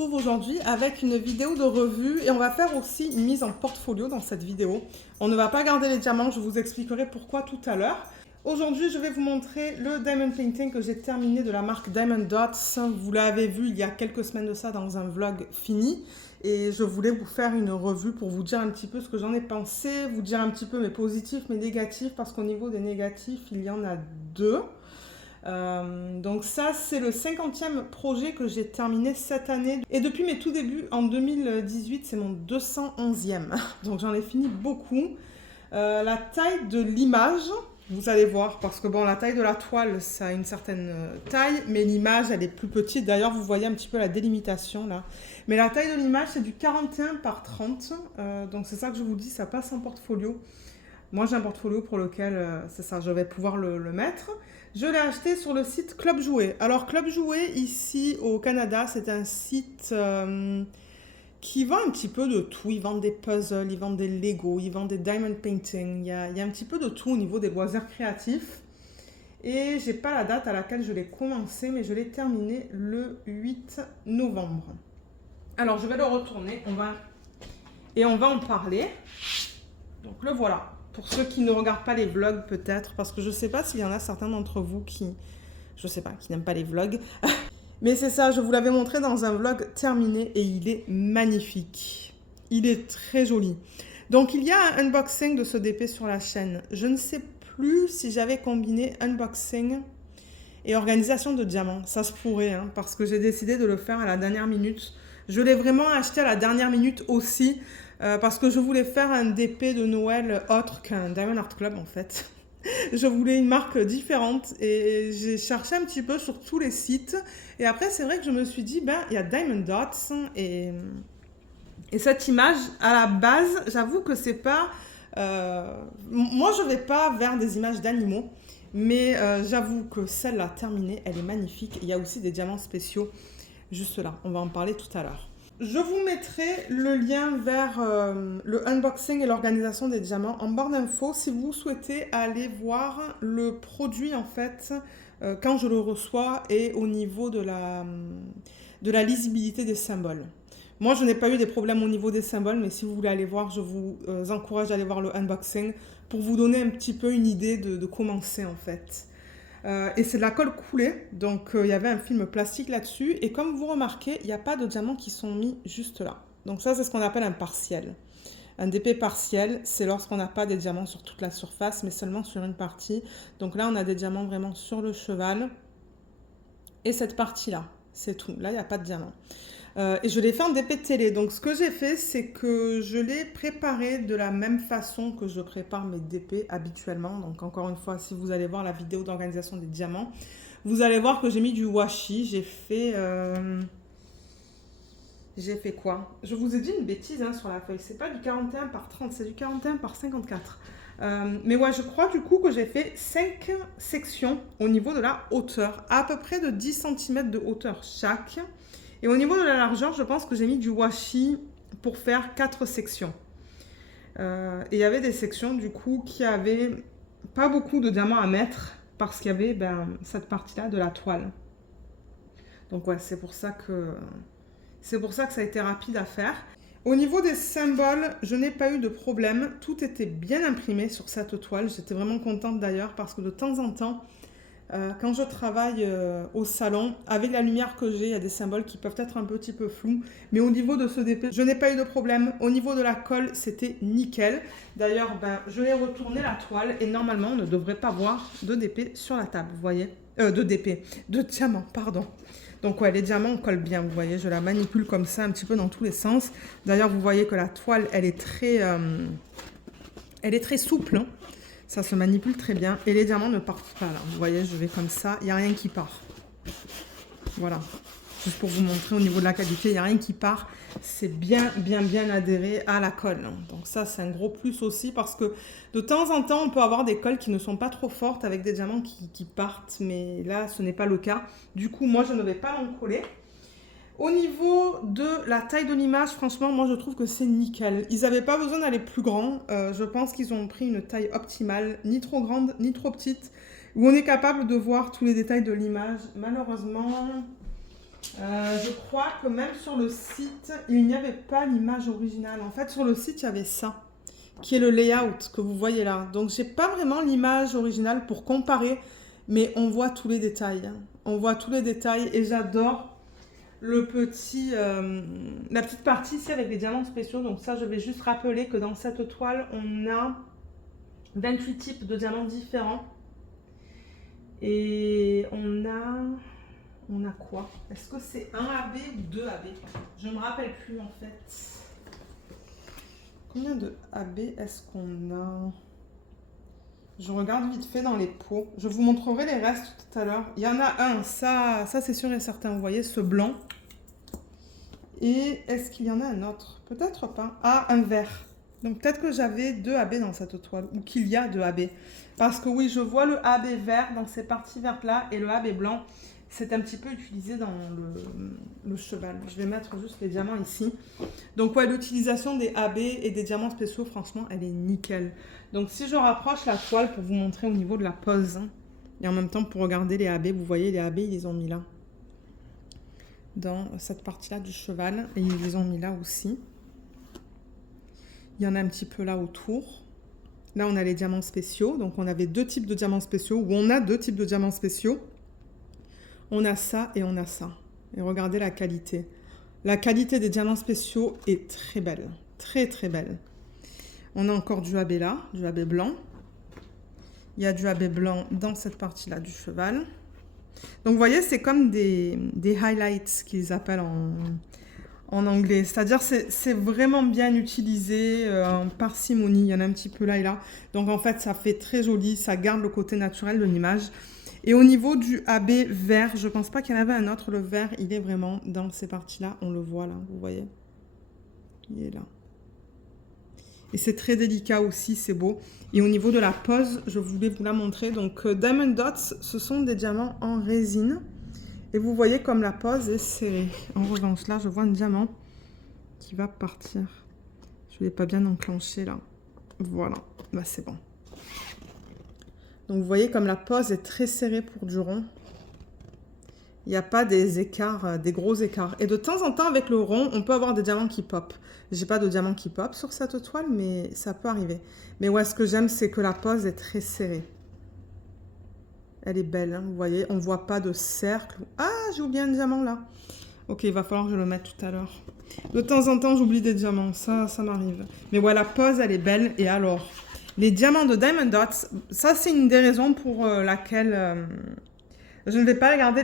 retrouve aujourd'hui avec une vidéo de revue et on va faire aussi une mise en portfolio dans cette vidéo. On ne va pas garder les diamants, je vous expliquerai pourquoi tout à l'heure. Aujourd'hui, je vais vous montrer le diamond painting que j'ai terminé de la marque Diamond Dots. Vous l'avez vu il y a quelques semaines de ça dans un vlog fini. Et je voulais vous faire une revue pour vous dire un petit peu ce que j'en ai pensé, vous dire un petit peu mes positifs, mes négatifs, parce qu'au niveau des négatifs, il y en a deux. Donc ça, c'est le 50e projet que j'ai terminé cette année. Et depuis mes tout débuts, en 2018, c'est mon 211e. Donc j'en ai fini beaucoup. La taille de l'image, vous allez voir, parce que bon, la taille de la toile, ça a une certaine taille, mais l'image, elle est plus petite. D'ailleurs, vous voyez un petit peu la délimitation là. Mais la taille de l'image, c'est du 41 par 30. Donc c'est ça que je vous dis, ça passe en portfolio. Moi, j'ai un portfolio pour lequel, c'est ça, je vais pouvoir le mettre. Je l'ai acheté sur le site Club Jouet. Alors, Club Jouet, ici au Canada, c'est un site qui vend un petit peu de tout. Ils vendent des puzzles, ils vendent des Lego, ils vendent des diamond painting. Il y a un petit peu de tout au niveau des loisirs créatifs. Et j'ai pas la date à laquelle je l'ai commencé, mais je l'ai terminé le 8 novembre. Alors, je vais le retourner. On va en parler. Donc, le voilà. Pour ceux qui ne regardent pas les vlogs peut-être, parce que je ne sais pas s'il y en a certains d'entre vous qui, je sais pas, qui n'aiment pas les vlogs. Mais c'est ça, je vous l'avais montré dans un vlog terminé et il est magnifique. Il est très joli. Donc il y a un unboxing de ce DP sur la chaîne. Je ne sais plus si j'avais combiné unboxing et organisation de diamants. Ça se pourrait, hein, parce que j'ai décidé de le faire à la dernière minute. Je l'ai vraiment acheté à la dernière minute aussi. Parce que je voulais faire un DP de Noël autre qu'un Diamond Art Club en fait. Je voulais une marque différente et j'ai cherché un petit peu sur tous les sites. Et après, c'est vrai que je me suis dit, ben, il y a Diamond Dots et cette image, à la base, j'avoue que c'est pas... moi, je vais pas vers des images d'animaux, mais j'avoue que celle-là terminée, elle est magnifique. Il y a aussi des diamants spéciaux juste là. On va en parler tout à l'heure. Je vous mettrai le lien vers le unboxing et l'organisation des diamants en barre d'infos si vous souhaitez aller voir le produit en fait quand je le reçois et au niveau de la lisibilité des symboles. Moi, je n'ai pas eu des problèmes au niveau des symboles, mais si vous voulez aller voir, je vous encourage à aller voir le unboxing pour vous donner un petit peu une idée de comment c'est en fait. Et c'est de la colle coulée, donc il y avait un film plastique là-dessus. Et comme vous remarquez, il n'y a pas de diamants qui sont mis juste là. Donc ça, c'est ce qu'on appelle un partiel. Un DP partiel, c'est lorsqu'on n'a pas des diamants sur toute la surface, mais seulement sur une partie. Donc là, on a des diamants vraiment sur le cheval. Et cette partie-là, c'est tout. Là, il n'y a pas de diamants. Et je l'ai fait en DP télé. Donc ce que j'ai fait, c'est que je l'ai préparé de la même façon que je prépare mes DP habituellement. Donc encore une fois, si vous allez voir la vidéo d'organisation des diamants, vous allez voir que j'ai mis du washi. J'ai fait quoi? Je vous ai dit une bêtise hein, sur la feuille. C'est pas du 41 par 30, c'est du 41 par 54. Mais ouais, je crois du coup que j'ai fait 5 sections au niveau de la hauteur. À peu près de 10 cm de hauteur chaque. Et au niveau de la largeur, je pense que j'ai mis du washi pour faire 4 sections. Et il y avait des sections du coup qui avaient pas beaucoup de diamants à mettre parce qu'il y avait cette partie-là de la toile. Donc ouais, c'est pour ça que ça a été rapide à faire. Au niveau des symboles, je n'ai pas eu de problème. Tout était bien imprimé sur cette toile. J'étais vraiment contente d'ailleurs parce que de temps en temps, quand je travaille au salon, avec la lumière que j'ai, il y a des symboles qui peuvent être un petit peu flous. Mais au niveau de ce DP, je n'ai pas eu de problème. Au niveau de la colle, c'était nickel. D'ailleurs, je vais retourner la toile et normalement, on ne devrait pas voir de DP sur la table, vous voyez. De DP, de diamants, pardon. Donc ouais, les diamants, on colle bien, vous voyez. Je la manipule comme ça, un petit peu dans tous les sens. D'ailleurs, vous voyez que la toile, elle est très souple, hein. Ça se manipule très bien. Et les diamants ne partent pas là. Vous voyez, je vais comme ça. Il n'y a rien qui part. Voilà. Juste pour vous montrer au niveau de la qualité, il n'y a rien qui part. C'est bien adhéré à la colle. Donc ça, c'est un gros plus aussi parce que de temps en temps, on peut avoir des colles qui ne sont pas trop fortes avec des diamants qui partent. Mais là, ce n'est pas le cas. Du coup, moi, je ne vais pas l'en coller. Au niveau de la taille de l'image, franchement, moi je trouve que c'est nickel. Ils n'avaient pas besoin d'aller plus grand. Je pense qu'ils ont pris une taille optimale, ni trop grande, ni trop petite, où on est capable de voir tous les détails de l'image. Malheureusement, Je crois que même sur le site, il n'y avait pas l'image originale. En fait, sur le site, il y avait ça, qui est le layout que vous voyez là. Donc, j'ai pas vraiment l'image originale pour comparer, mais on voit tous les détails. On voit tous les détails et j'adore la petite partie ici avec les diamants spéciaux. Donc ça, je vais juste rappeler que dans cette toile, on a 28 types de diamants différents. Et on a quoi? Est-ce que c'est un AB ou 2 AB? Je ne me rappelle plus en fait. Combien de AB est-ce qu'on a? Je regarde vite fait dans les pots. Je vous montrerai les restes tout à l'heure. Il y en a un, ça c'est sûr et certain. Vous voyez ce blanc. Et est-ce qu'il y en a un autre? Peut-être pas. Ah, un vert. Donc peut-être que j'avais 2 AB dans cette toile. Ou qu'il y a 2 AB. Parce que oui, je vois le AB vert dans ces parties vertes là. Et le AB blanc, c'est un petit peu utilisé dans le cheval. Je vais mettre juste les diamants ici. Donc ouais, l'utilisation des AB et des diamants spéciaux, franchement, elle est nickel. Donc si je rapproche la toile pour vous montrer au niveau de la pose. Et en même temps pour regarder les AB. Vous voyez, les AB, ils les ont mis là. Dans cette partie-là du cheval. Et ils les ont mis là aussi. Il y en a un petit peu là autour. Là, on a les diamants spéciaux. Donc, on avait 2 types de diamants spéciaux. Ou on a 2 types de diamants spéciaux. On a ça et on a ça. Et regardez la qualité. La qualité des diamants spéciaux est très belle. Très, très belle. On a encore du AB là. Du AB blanc. Il y a du AB blanc dans cette partie-là du cheval. Donc, vous voyez, c'est comme des highlights qu'ils appellent en anglais. C'est-à-dire, c'est vraiment bien utilisé en parcimonie. Il y en a un petit peu là et là. Donc, en fait, ça fait très joli. Ça garde le côté naturel de l'image. Et au niveau du AB vert, je ne pense pas qu'il y en avait un autre. Le vert, il est vraiment dans ces parties-là. On le voit là, vous voyez. Il est là. Et c'est très délicat aussi, c'est beau. Et au niveau de la pose, je voulais vous la montrer. Donc, Diamond Dots, ce sont des diamants en résine. Et vous voyez comme la pose est serrée. En revanche, là, je vois un diamant qui va partir. Je ne l'ai pas bien enclenché, là. Voilà, bah, c'est bon. Donc, vous voyez comme la pose est très serrée pour du rond. Il n'y a pas des écarts, des gros écarts. Et de temps en temps, avec le rond, on peut avoir des diamants qui pop. J'ai pas de diamant qui pop sur cette toile, mais ça peut arriver. Mais ouais, ce que j'aime, c'est que la pose est très serrée. Elle est belle, hein, vous voyez. On ne voit pas de cercle. Ah, j'ai oublié un diamant là. Ok, il va falloir que je le mette tout à l'heure. De temps en temps, j'oublie des diamants. Ça m'arrive. Mais ouais, la pose, elle est belle. Et alors, les diamants de Diamond Dots, ça, c'est une des raisons pour laquelle je ne vais pas garder...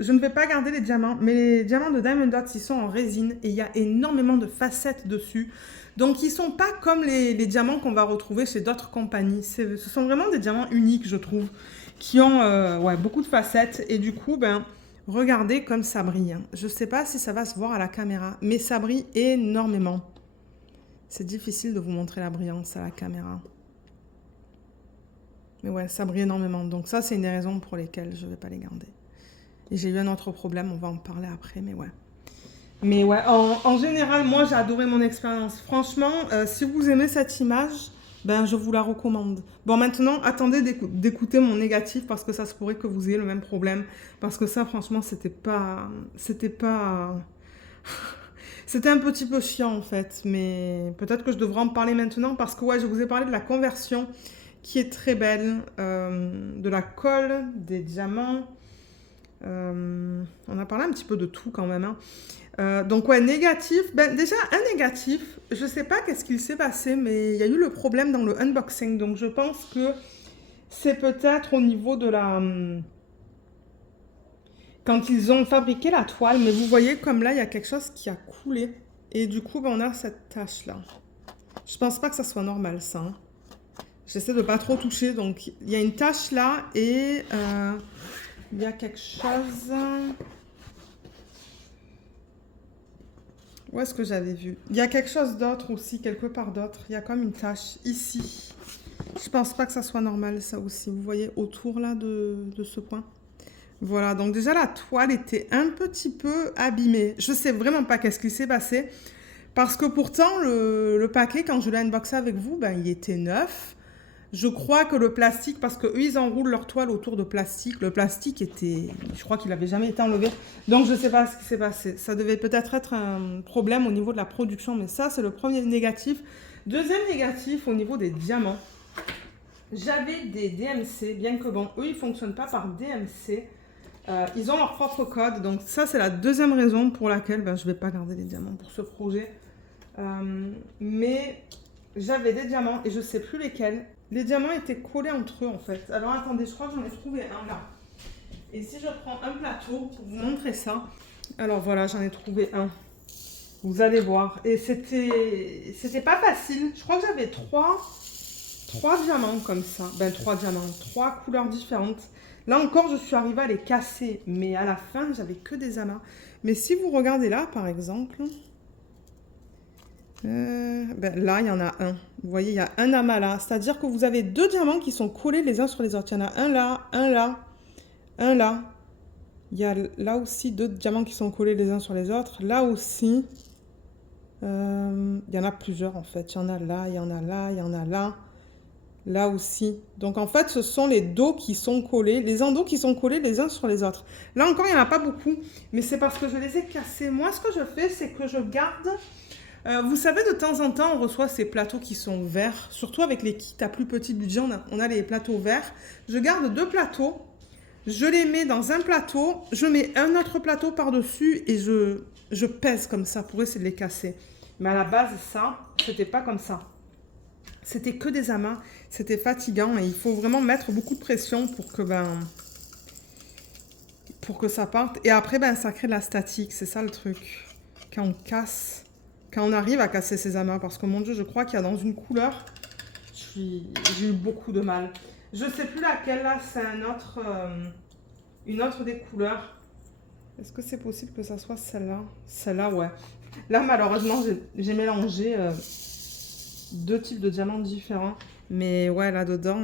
Je ne vais pas garder les diamants, mais les diamants de Diamond Dots, ils sont en résine et il y a énormément de facettes dessus. Donc, ils ne sont pas comme les diamants qu'on va retrouver chez d'autres compagnies. Ce sont vraiment des diamants uniques, je trouve, qui ont ouais, beaucoup de facettes. Et du coup, ben, regardez comme ça brille. Je ne sais pas si ça va se voir à la caméra, mais ça brille énormément. C'est difficile de vous montrer la brillance à la caméra. Mais ouais, ça brille énormément. Donc ça, c'est une des raisons pour lesquelles je ne vais pas les garder. Et j'ai eu un autre problème, on va en parler après, mais ouais. Mais ouais, en général, moi, j'ai adoré mon expérience. Franchement, si vous aimez cette image, ben, je vous la recommande. Bon, maintenant, attendez d'écouter mon négatif parce que ça se pourrait que vous ayez le même problème. Parce que ça, franchement, c'était pas... C'était un petit peu chiant, en fait. Mais peut-être que je devrais en parler maintenant parce que, ouais, je vous ai parlé de la conversion qui est très belle. De la colle, des diamants... on a parlé un petit peu de tout quand même. Hein. Donc ouais, négatif. Ben, déjà, un négatif, je sais pas qu'est-ce qu'il s'est passé, mais il y a eu le problème dans le unboxing. Donc je pense que c'est peut-être au niveau de la... Quand ils ont fabriqué la toile, mais vous voyez comme là, il y a quelque chose qui a coulé. Et du coup, ben, on a cette tache-là. Je pense pas que ça soit normal, ça. Hein. J'essaie de pas trop toucher. Donc, il y a une tache là et... il y a quelque chose... Où est-ce que j'avais vu? Il y a quelque chose d'autre aussi, quelque part d'autre. Il y a comme une tache ici. Je pense pas que ça soit normal, ça aussi. Vous voyez, autour là de ce point. Voilà, donc déjà la toile était un petit peu abîmée. Je sais vraiment pas qu'est-ce qui s'est passé. Parce que pourtant, le paquet, quand je l'ai unboxé avec vous, ben, il était neuf. Je crois que le plastique, parce qu'eux, ils enroulent leur toile autour de plastique. Le plastique était, je crois qu'il n'avait jamais été enlevé. Donc, je ne sais pas ce qui s'est passé. Ça devait peut-être être un problème au niveau de la production. Mais ça, c'est le premier négatif. Deuxième négatif, au niveau des diamants. J'avais des DMC, bien que bon, eux, ils ne fonctionnent pas par DMC. Ils ont leur propre code. Donc, ça, c'est la deuxième raison pour laquelle je ne vais pas garder les diamants pour ce projet. Mais j'avais des diamants et je ne sais plus lesquels. Les diamants étaient collés entre eux en fait. Alors attendez, je crois que j'en ai trouvé un là. Et si je prends un plateau pour vous montrer ça. Alors voilà, j'en ai trouvé un. Vous allez voir. Et c'était pas facile. Je crois que j'avais trois diamants comme ça. Ben 3 diamants, 3 couleurs différentes. Là encore, je suis arrivée à les casser. Mais à la fin, j'avais que des amas. Mais si vous regardez là, par exemple... là, il y en a un. Vous voyez, il y a un amas là. C'est-à-dire que vous avez 2 diamants qui sont collés les uns sur les autres. Il y en a un là, un là, un là. Il y a là aussi 2 diamants qui sont collés les uns sur les autres. Là aussi. Il y en a plusieurs en fait. Il y en a là, il y en a là, il y en a là. Là aussi. Donc en fait, ce sont les dos qui sont collés, les endos qui sont collés les uns sur les autres. Là encore, il n'y en a pas beaucoup. Mais c'est parce que je les ai cassés. Moi, ce que je fais, c'est que je garde... vous savez, de temps en temps, on reçoit ces plateaux qui sont verts. Surtout avec les kits à plus petit budget, on a les plateaux verts. Je garde 2 plateaux. Je les mets dans un plateau. Je mets un autre plateau par-dessus et je pèse comme ça pour essayer de les casser. Mais à la base, ça, c'était pas comme ça. C'était que des amas. C'était fatigant et il faut vraiment mettre beaucoup de pression pour que ça parte. Et après, ça crée de la statique. C'est ça le truc. Quand on casse... Quand on arrive à casser ces amas, parce que mon Dieu, je crois qu'il y a dans une couleur, j'ai eu beaucoup de mal. Je ne sais plus laquelle, là, c'est une autre des couleurs. Est-ce que c'est possible que ça soit celle-là? Celle-là, ouais. Là, malheureusement, j'ai mélangé 2 types de diamants différents. Mais ouais, là-dedans,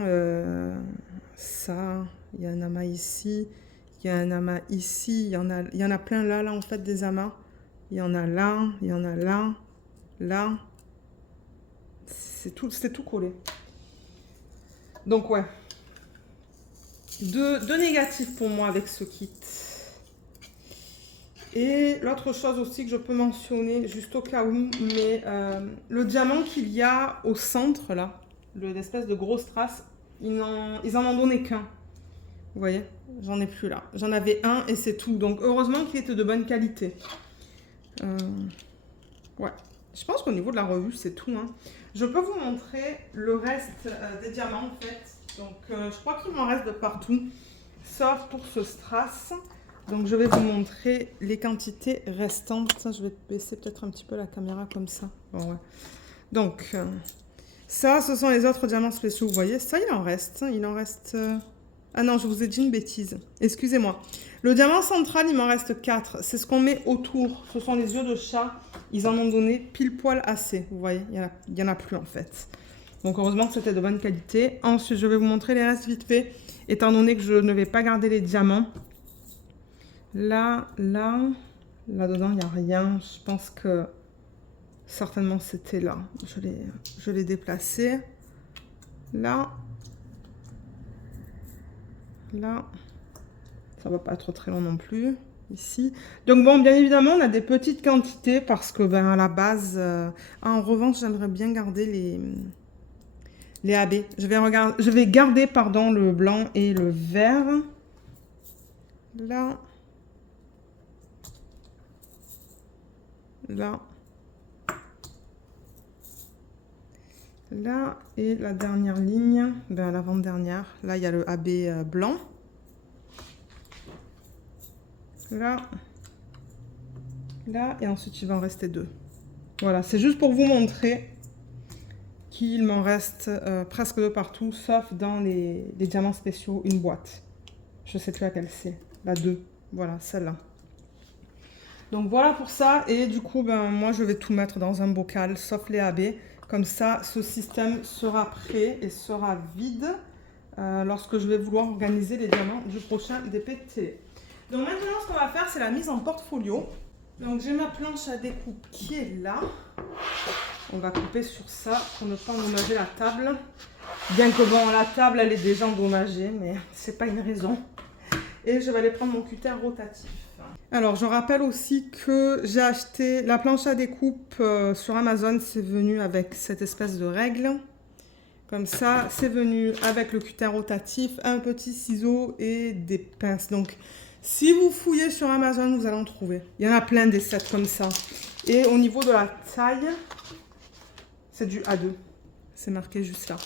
ça, il y a un amas ici, il y a un amas ici, il y en a plein là, en fait, des amas. Il y en a là, il y en a là, là. C'est tout collé. Donc ouais. Deux négatifs pour moi avec ce kit. Et l'autre chose aussi que je peux mentionner, juste au cas où, mais le diamant qu'il y a au centre, là, l'espèce de grosse trace, ils en ont donné qu'un. Vous voyez, j'en ai plus là. J'en avais un et c'est tout. Donc heureusement qu'il était de bonne qualité. Ouais, je pense qu'au niveau de la revue, c'est tout. Hein. Je peux vous montrer le reste des diamants, en fait. Donc, je crois qu'il m'en reste de partout, sauf pour ce strass. Donc, je vais vous montrer les quantités restantes. Ça, je vais baisser peut-être un petit peu la caméra comme ça. Bon, ouais. Donc, ça, ce sont les autres diamants spéciaux. Vous voyez, ça, il en reste. Il en reste... Ah non, je vous ai dit une bêtise. Excusez-moi. Le diamant central, il m'en reste 4. C'est ce qu'on met autour. Ce sont les yeux de chat. Ils en ont donné pile poil assez. Vous voyez, il n'y en a plus en fait. Donc heureusement que c'était de bonne qualité. Ensuite, je vais vous montrer les restes vite fait. Étant donné que je ne vais pas garder les diamants. Là, là-dedans, il n'y a rien. Je pense que certainement c'était là. Je l'ai déplacé. Là. Là, ça va pas être très long non plus, ici. Donc bon, bien évidemment, on a des petites quantités parce que, à la base, en revanche, j'aimerais bien garder les AB. Je vais garder, pardon, le blanc et le vert. Là. Là. Là, et la dernière ligne, l'avant-dernière, là, il y a le AB blanc. Là. Là, et ensuite, il va en rester 2. Voilà, c'est juste pour vous montrer qu'il m'en reste presque 2 partout, sauf dans les diamants spéciaux, une boîte. Je ne sais plus laquelle c'est. La 2. Voilà, celle-là. Donc, voilà pour ça. Et du coup, moi, je vais tout mettre dans un bocal, sauf les AB. Comme ça, ce système sera prêt et sera vide lorsque je vais vouloir organiser les diamants du prochain DPT. Donc maintenant, ce qu'on va faire, c'est la mise en portfolio. Donc j'ai ma planche à découpe qui est là. On va couper sur ça pour ne pas endommager la table. Bien que bon, la table, elle est déjà endommagée, mais c'est pas une raison. Et je vais aller prendre mon cutter rotatif. Alors, je rappelle aussi que j'ai acheté la planche à découpe sur Amazon. C'est venu avec cette espèce de règle. Comme ça, c'est venu avec le cutter rotatif, un petit ciseau et des pinces. Donc, si vous fouillez sur Amazon, vous allez en trouver. Il y en a plein des sets comme ça. Et au niveau de la taille, c'est du A2. C'est marqué juste là.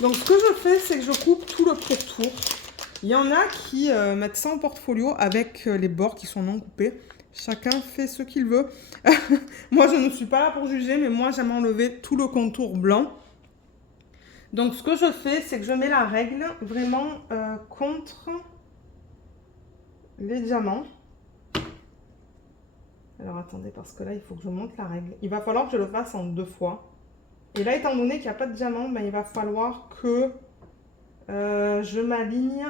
Donc, ce que je fais, c'est que je coupe tout le pourtour. Il y en a qui mettent ça en portfolio avec les bords qui sont non coupés. Chacun fait ce qu'il veut. Moi, je ne suis pas là pour juger, mais moi, j'aime enlever tout le contour blanc. Donc, ce que je fais, c'est que je mets la règle vraiment contre les diamants. Alors, attendez, parce que là, il faut que je monte la règle. Il va falloir que je le fasse en 2 fois. Et là, étant donné qu'il n'y a pas de diamant, ben, il va falloir que je m'aligne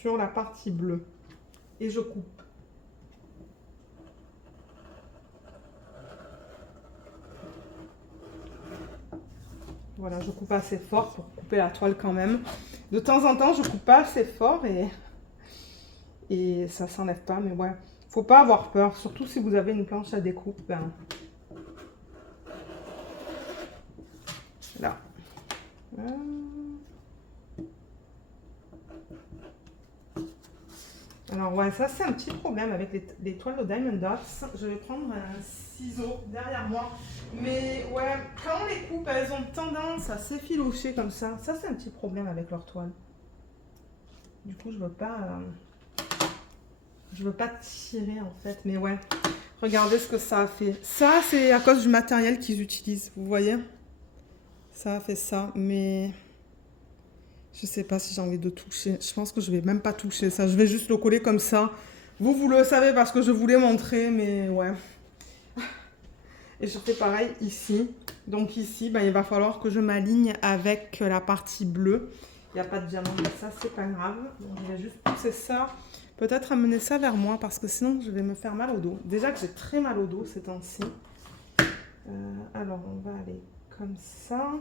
sur la partie bleue. Et je coupe. Voilà, je coupe assez fort pour couper la toile quand même. De temps en temps, je coupe pas assez fort et ça s'enlève pas. Mais ouais, faut pas avoir peur. Surtout si vous avez une planche à découpe. Ben, là. Alors ouais, ça c'est un petit problème avec les toiles de Diamond Dots. Je vais prendre un ciseau derrière moi. Mais ouais, quand on les coupe, elles ont tendance à s'effilocher comme ça. Ça c'est un petit problème avec leur toile. Du coup, je veux pas tirer en fait. Mais ouais, regardez ce que ça a fait. Ça, c'est à cause du matériel qu'ils utilisent. Vous voyez? Ça a fait ça, mais je sais pas si j'ai envie de toucher. Je pense que je vais même pas toucher ça. Je vais juste le coller comme ça. Vous le savez parce que je voulais montrer, mais ouais. Et je fais pareil ici. Donc ici, ben, il va falloir que je m'aligne avec la partie bleue. Il n'y a pas de diamant, mais ça, c'est pas grave. Donc je vais juste pousser ça. Peut-être amener ça vers moi parce que sinon, je vais me faire mal au dos. Déjà que j'ai très mal au dos ces temps-ci. Alors, on va aller comme ça.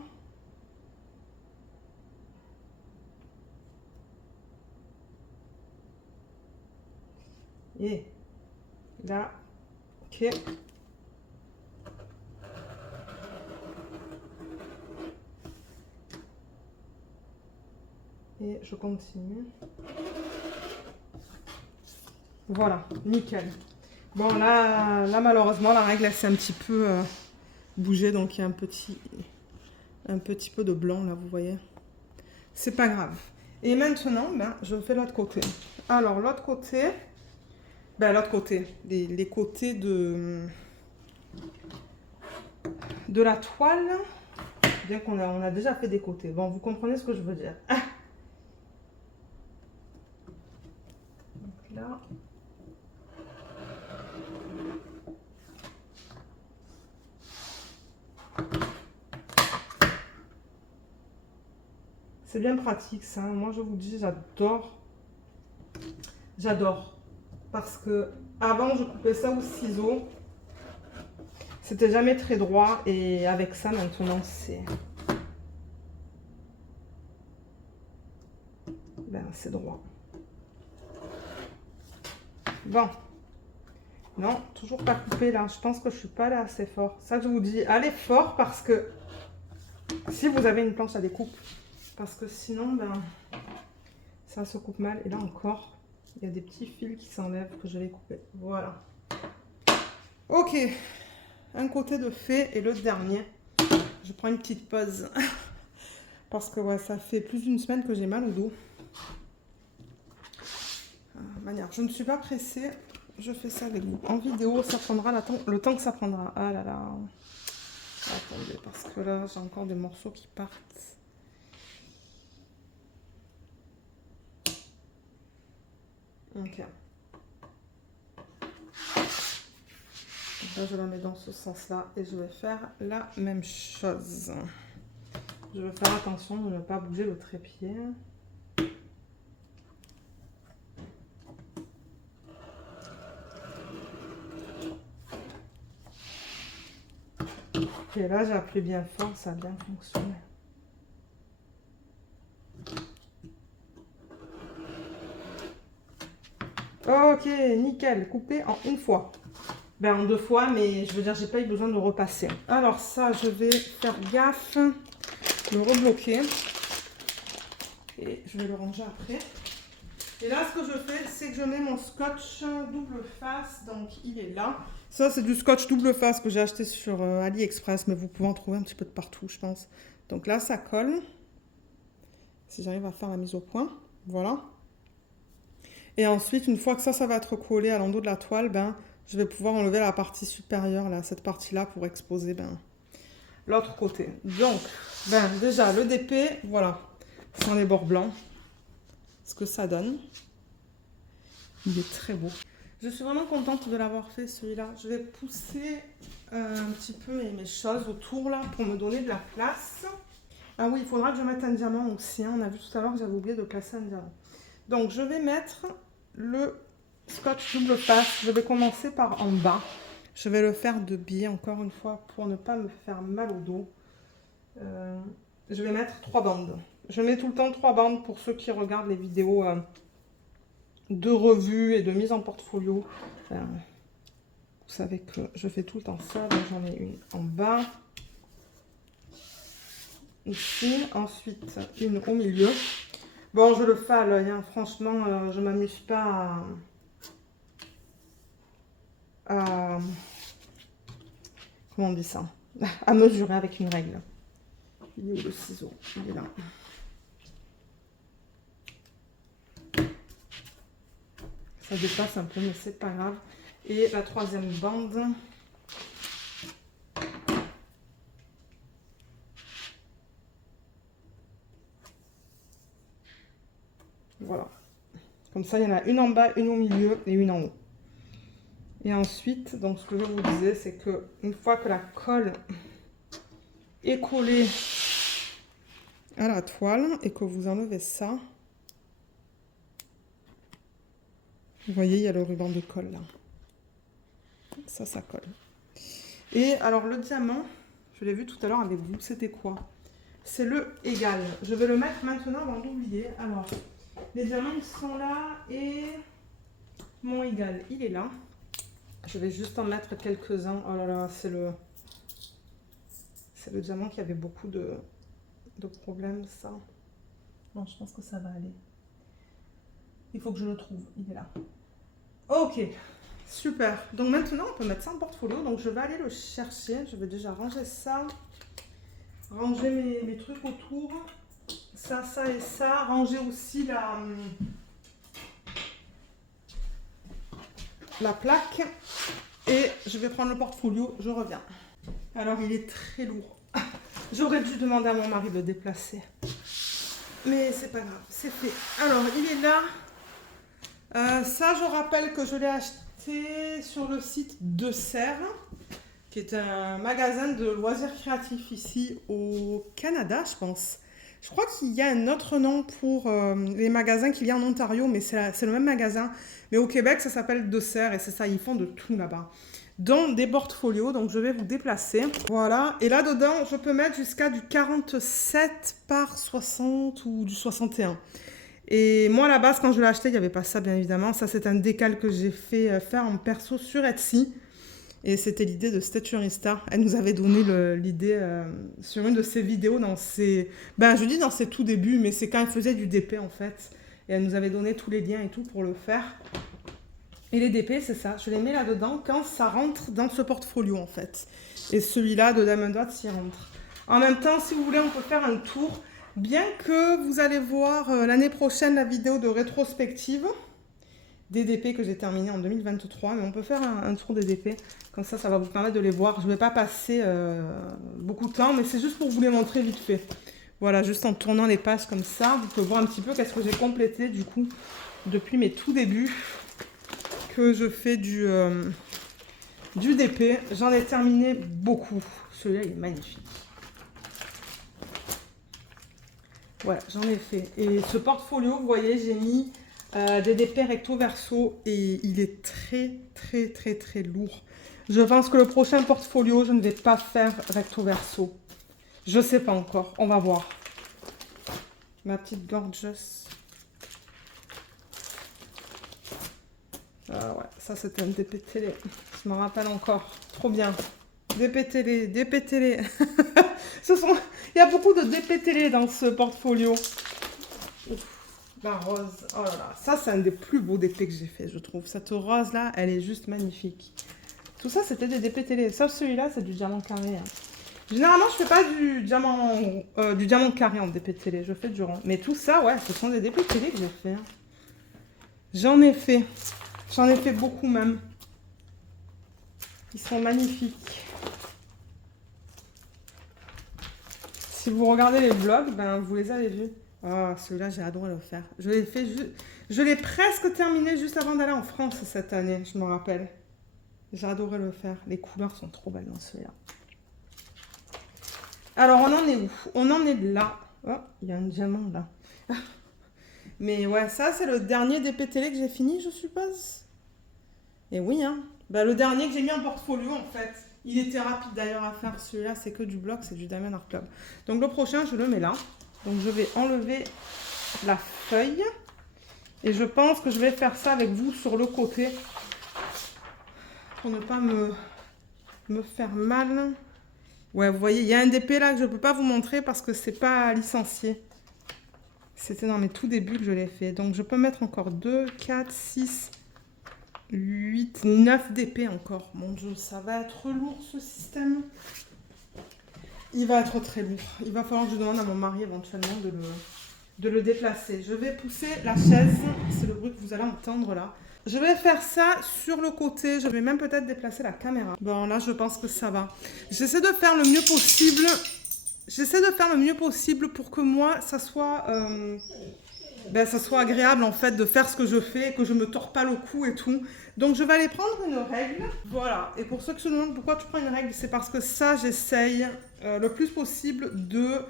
Et là, ok. Et je continue. Voilà, nickel. Bon, là malheureusement, la règle, elle s'est un petit peu bougée. Donc, il y a un petit peu de blanc, là, vous voyez. C'est pas grave. Et maintenant, ben, je fais l'autre côté. Alors, l'autre côté... Ben, l'autre côté. Les côtés de la toile. Bien qu'on a déjà fait des côtés. Bon, vous comprenez ce que je veux dire. Ah. Donc là... C'est bien pratique ça. Moi je vous dis, j'adore. J'adore. Parce que avant je coupais ça au ciseau. C'était jamais très droit. Et avec ça maintenant c'est droit. Bon. Non, toujours pas coupé là. Je pense que je suis pas allée assez fort. Ça je vous dis, allez fort parce que si vous avez une planche à découpe. Parce que sinon, ben, ça se coupe mal. Et là encore, il y a des petits fils qui s'enlèvent que je vais couper. Voilà. Ok. Un côté de fait et le dernier. Je prends une petite pause. Parce que ouais, ça fait plus d'une semaine que j'ai mal au dos. Manière, je ne suis pas pressée. Je fais ça avec vous. En vidéo, ça prendra le temps que ça prendra. Ah là là. Attendez, parce que là, j'ai encore des morceaux qui partent. Ok. Là, je la mets dans ce sens-là et je vais faire la même chose. Je vais faire attention de ne pas bouger le trépied. Et là, j'ai appuyé bien fort, ça a bien fonctionné. Ok, nickel, coupé en une fois. Ben en deux fois, mais je veux dire, j'ai pas eu besoin de repasser. Alors ça, je vais faire gaffe, le rebloquer. Et je vais le ranger après. Et là, ce que je fais, c'est que je mets mon scotch double face, donc il est là. Ça, c'est du scotch double face que j'ai acheté sur AliExpress, mais vous pouvez en trouver un petit peu de partout, je pense. Donc là, ça colle. Si j'arrive à faire la mise au point, voilà. Et ensuite, une fois que ça va être collé à l'endos de la toile, ben, je vais pouvoir enlever la partie supérieure, là, cette partie-là, pour exposer ben, l'autre côté. Donc, ben, déjà, le DP, voilà, sans les bords blancs, ce que ça donne. Il est très beau. Je suis vraiment contente de l'avoir fait, celui-là. Je vais pousser un petit peu mes choses autour, là, pour me donner de la place. Ah oui, il faudra que je mette un diamant aussi. Hein. On a vu tout à l'heure que j'avais oublié de placer un diamant. Donc, je vais mettre le scotch double face. Je vais commencer par en bas. Je vais le faire de biais, encore une fois, pour ne pas me faire mal au dos. Je vais mettre 3 bandes. Je mets tout le temps 3 bandes pour ceux qui regardent les vidéos de revue et de mise en portfolio. Vous savez que je fais tout le temps ça. Donc, j'en ai une en bas. Ici, ensuite une au milieu. Bon, je le fais à l'œil, hein. Franchement, je ne m'amuse pas à... Comment on dit ça? À mesurer avec une règle. Il est où le ciseau? Il est là. Ça dépasse un peu, mais c'est pas grave. Et la troisième bande... Voilà. Comme ça, il y en a une en bas, une au milieu et une en haut. Et ensuite, donc ce que je vous disais, c'est que une fois que la colle est collée à la toile et que vous enlevez ça, vous voyez, il y a le ruban de colle là. Ça colle. Et alors le diamant, je l'ai vu tout à l'heure avec vous, c'était quoi? C'est le égal. Je vais le mettre maintenant avant d'oublier. Alors, les diamants ils sont là et mon égal, il est là. Je vais juste en mettre quelques-uns. Oh là là, c'est le diamant qui avait beaucoup de problèmes, ça. Non, je pense que ça va aller. Il faut que je le trouve. Il est là. Ok, super. Donc maintenant, on peut mettre ça en portfolio. Donc je vais aller le chercher. Je vais déjà ranger ça. Ranger mes trucs autour. Ça et ça. Ranger aussi la plaque. Et je vais prendre le portfolio. Je reviens. Alors, il est très lourd. J'aurais dû demander à mon mari de le déplacer. Mais c'est pas grave, c'est fait. Alors, il est là. Ça, je rappelle que je l'ai acheté sur le site de Serre, qui est un magasin de loisirs créatifs ici au Canada, je pense. Je crois qu'il y a un autre nom pour les magasins qu'il y a en Ontario, mais c'est le même magasin. Mais au Québec, ça s'appelle De Serre et c'est ça, ils font de tout là-bas. Dont des portfolios, donc je vais vous déplacer. Voilà, et là-dedans, je peux mettre jusqu'à du 47 par 60 ou du 61. Et moi, à la base, quand je l'ai acheté, il n'y avait pas ça, bien évidemment. Ça, c'est un décal que j'ai fait faire en perso sur Etsy. Et c'était l'idée de Statuarista. Elle nous avait donné l'idée sur une de ses vidéos dans ses... Ben, je dis dans ses tout débuts, mais c'est quand elle faisait du DP, en fait. Et elle nous avait donné tous les liens et tout pour le faire. Et les DP, c'est ça. Je les mets là-dedans quand ça rentre dans ce portfolio, en fait. Et celui-là de Diamond Dots s'y rentre. En même temps, si vous voulez, on peut faire un tour. Bien que vous allez voir l'année prochaine la vidéo de rétrospective des DP que j'ai terminé en 2023. Mais on peut faire un tour des DP. Comme ça, ça va vous permettre de les voir. Je ne vais pas passer beaucoup de temps, mais c'est juste pour vous les montrer vite fait. Voilà, juste en tournant les pages comme ça, vous pouvez voir un petit peu qu'est-ce que j'ai complété du coup depuis mes tout débuts que je fais du DP. J'en ai terminé beaucoup. Celui-là, il est magnifique. Ouais, j'en ai fait. Et ce portfolio, vous voyez, j'ai mis des DP recto verso et il est très lourd. Je pense que le prochain portfolio, je ne vais pas faire recto verso. Je sais pas encore, on va voir. Ma petite gorgeous. Ah ouais, ça c'était un DP télé. Je me rappelle encore. Trop bien. DP télé, DP télé. Il y a beaucoup de DP télé dans ce portfolio. Ouf, la rose. Oh là là. Ça, c'est un des plus beaux DP que j'ai fait, je trouve. Cette rose-là, elle est juste magnifique. Tout ça, c'était des DP télé. Sauf celui-là, c'est du diamant carré. Hein. Généralement, je fais pas du diamant carré en DP télé. Je fais du rond. Mais tout ça, ouais, ce sont des DP télé que j'ai fait. Hein. J'en ai fait. J'en ai fait beaucoup même. Ils sont magnifiques. Si vous regardez les vlogs, ben, vous les avez vus. Oh, celui-là, j'ai adoré le faire. Je l'ai presque terminé juste avant d'aller en France cette année, je me rappelle. J'ai adoré le faire. Les couleurs sont trop belles dans celui-là. Alors, on en est où? On en est là. Oh, il y a un diamant là. Mais ouais, ça, c'est le dernier DP télé que j'ai fini, je suppose. Et oui, hein. Bah, le dernier que j'ai mis en portfolio, en fait. Il était rapide d'ailleurs à faire. Celui-là, c'est que du bloc, c'est du Diamond Art Club. Donc, le prochain, je le mets là. Donc, je vais enlever la feuille. Et je pense que je vais faire ça avec vous sur le côté. Pour ne pas me faire mal. Ouais, vous voyez, il y a un DP là que je ne peux pas vous montrer parce que c'est pas licencié. C'était dans mes tout débuts que je l'ai fait. Donc, je peux mettre encore 2, 4, 6, 8, 9 DP encore. Mon Dieu, ça va être lourd ce système. Il va être très lourd. Il va falloir que je demande à mon mari éventuellement de le déplacer. Je vais pousser la chaise. C'est le bruit que vous allez entendre là. Je vais faire ça sur le côté. Je vais même peut-être déplacer la caméra. Bon, là, je pense que ça va. J'essaie de faire le mieux possible. J'essaie de faire le mieux possible pour que moi, ça soit agréable en fait de faire ce que je fais, que je me tords pas le cou et tout. Donc je vais aller prendre une règle. Voilà. Et pour ceux qui se demandent pourquoi tu prends une règle, c'est parce que ça, j'essaye le plus possible de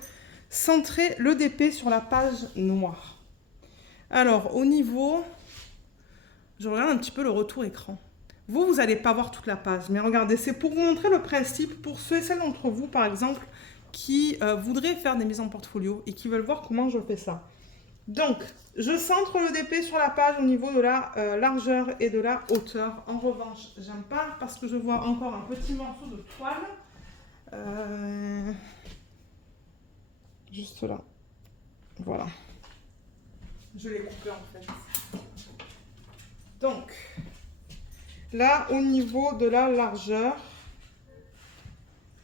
centrer le DP sur la page noire. Alors au niveau, je regarde un petit peu le retour écran. Vous n'allez pas voir toute la page, mais regardez, c'est pour vous montrer le principe pour ceux et celles d'entre vous, par exemple, qui voudraient faire des mises en portfolio et qui veulent voir comment je fais ça. Donc, je centre le DP sur la page au niveau de la largeur et de la hauteur. En revanche, j'aime pas parce que je vois encore un petit morceau de toile. Juste là. Voilà. Je l'ai coupé en fait. Donc, là, au niveau de la largeur,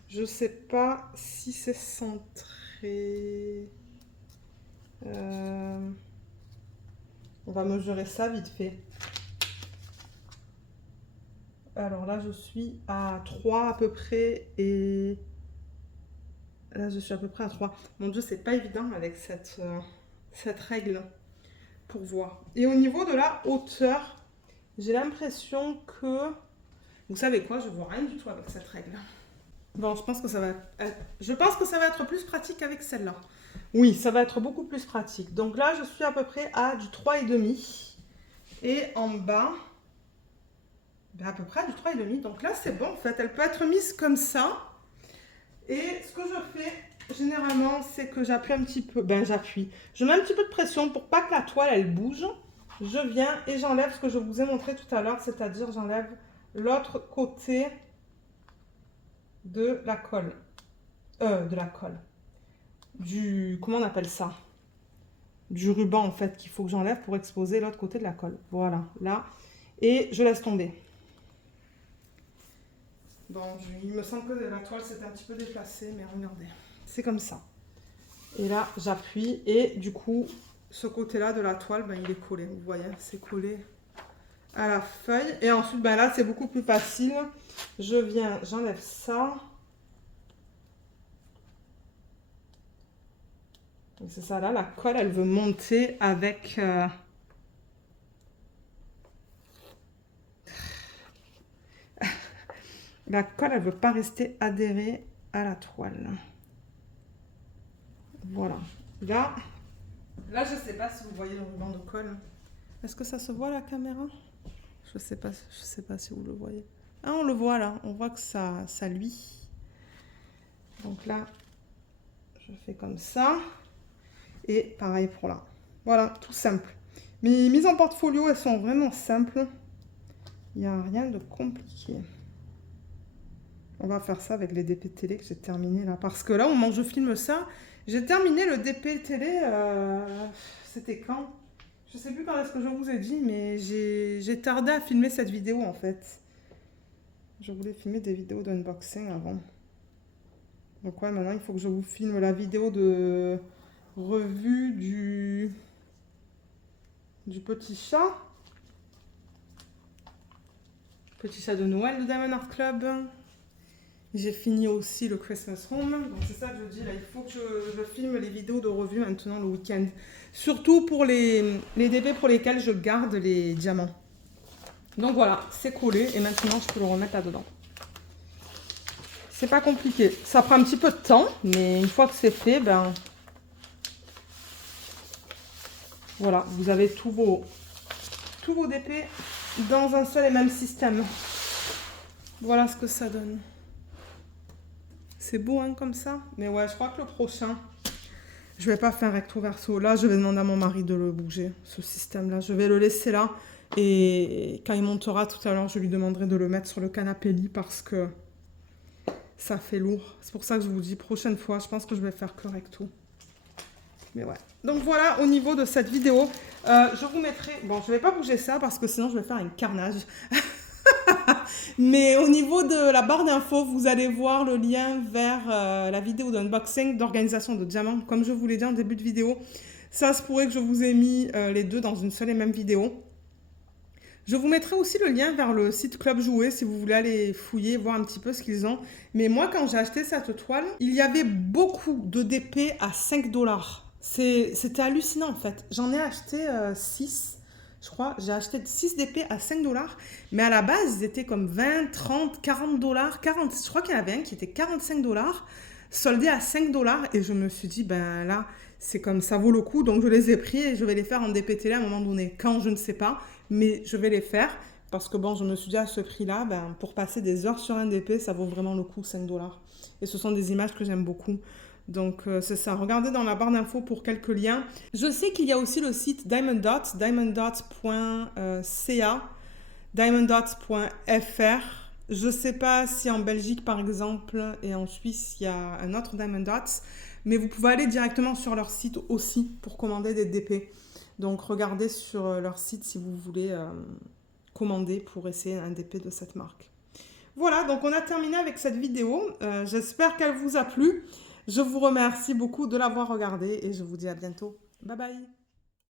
je sais pas si c'est centré. On va mesurer ça vite fait. Alors là, je suis à 3 à peu près et là, je suis à peu près à 3. Mon Dieu, c'est pas évident avec cette règle pour voir. Et au niveau de la hauteur, j'ai l'impression que... Vous savez quoi? Je vois rien du tout avec cette règle. Bon, je pense que ça va être plus pratique avec celle-là. Oui, ça va être beaucoup plus pratique. Donc là, je suis à peu près à du 3,5. Et en bas, ben à peu près à du 3,5. Donc là, c'est bon en fait. Elle peut être mise comme ça. Et ce que je fais généralement, c'est que j'appuie un petit peu. Je mets un petit peu de pression pour pas que la toile, elle bouge. Je viens et j'enlève ce que je vous ai montré tout à l'heure. C'est-à-dire, j'enlève l'autre côté de la colle. Comment on appelle ça? Du ruban en fait qu'il faut que j'enlève pour exposer l'autre côté de la colle. Voilà, là. Et je laisse tomber. Bon, il me semble que la toile s'est un petit peu déplacée, mais regardez. C'est comme ça. Et là, j'appuie et du coup, ce côté-là de la toile, ben, il est collé. Vous voyez, c'est collé à la feuille. Et ensuite, ben, là, c'est beaucoup plus facile. Je viens, j'enlève ça. C'est ça, là, la colle, elle veut monter avec... La colle, elle ne veut pas rester adhérée à la toile. Voilà. Là, je ne sais pas si vous voyez le ruban de colle. Est-ce que ça se voit, la caméra? Je sais pas si vous le voyez. Ah, on le voit là, on voit que ça luit. Donc là, je fais comme ça. Et pareil pour là. Voilà, tout simple. Mes mises en portfolio, elles sont vraiment simples. Il n'y a rien de compliqué. On va faire ça avec les DP télé que j'ai terminé là. Parce que là, au moment où je filme ça, j'ai terminé le DP télé. C'était quand? Je sais plus quand est-ce que je vous ai dit, mais j'ai tardé à filmer cette vidéo en fait. Je voulais filmer des vidéos d'unboxing avant. Donc ouais, maintenant il faut que je vous filme la vidéo de revue du petit chat. Petit chat de Noël de Diamond Art Club. J'ai fini aussi le Christmas Home. Donc c'est ça que je dis là, il faut que je filme les vidéos de revue maintenant le week-end. Surtout pour les DP pour lesquels je garde les diamants. Donc voilà, c'est collé et maintenant je peux le remettre là-dedans. C'est pas compliqué. Ça prend un petit peu de temps, mais une fois que c'est fait, ben voilà, vous avez tous vos DP dans un seul et même système. Voilà ce que ça donne. C'est beau hein, comme ça. Mais ouais, je crois que le prochain, je vais pas faire recto verso. Là, je vais demander à mon mari de le bouger, ce système-là. Je vais le laisser là. Et quand il montera tout à l'heure, je lui demanderai de le mettre sur le canapé lit parce que ça fait lourd. C'est pour ça que je vous dis, prochaine fois, je pense que je vais faire que recto. Mais ouais. Donc voilà, au niveau de cette vidéo, je vous mettrai... Bon, je vais pas bouger ça parce que sinon je vais faire un carnage. Mais au niveau de la barre d'infos, vous allez voir le lien vers la vidéo d'unboxing, d'organisation de diamants. Comme je vous l'ai dit en début de vidéo, ça se pourrait que je vous ai mis les deux dans une seule et même vidéo. Je vous mettrai aussi le lien vers le site Club Jouet si vous voulez aller fouiller, voir un petit peu ce qu'ils ont. Mais moi, quand j'ai acheté cette toile, il y avait beaucoup de DP à 5 $. C'était hallucinant en fait. J'en ai acheté 6. Je crois, j'ai acheté 6 DP à 5 $, mais à la base, ils étaient comme 20, 30, 40 $, 40, je crois qu'il y en avait un qui était 45 $, soldé à 5 $, et je me suis dit, ben là, c'est comme ça vaut le coup, donc je les ai pris et je vais les faire en DP télé à un moment donné. Quand, je ne sais pas, mais je vais les faire, parce que bon, je me suis dit à ce prix-là, ben, pour passer des heures sur un DP, ça vaut vraiment le coup, 5 $. Et ce sont des images que j'aime beaucoup. Donc c'est ça, regardez dans la barre d'infos pour quelques liens. Je sais qu'il y a aussi le site Diamond Dot, diamonddots.ca, diamonddots.fr. Je ne sais pas si en Belgique par exemple et en Suisse il y a un autre Diamond Dots, mais vous pouvez aller directement sur leur site aussi pour commander des DP. Donc regardez sur leur site si vous voulez commander pour essayer un DP de cette marque. Voilà, donc on a terminé avec cette vidéo. J'espère qu'elle vous a plu. Je vous remercie beaucoup de l'avoir regardée et je vous dis à bientôt. Bye bye.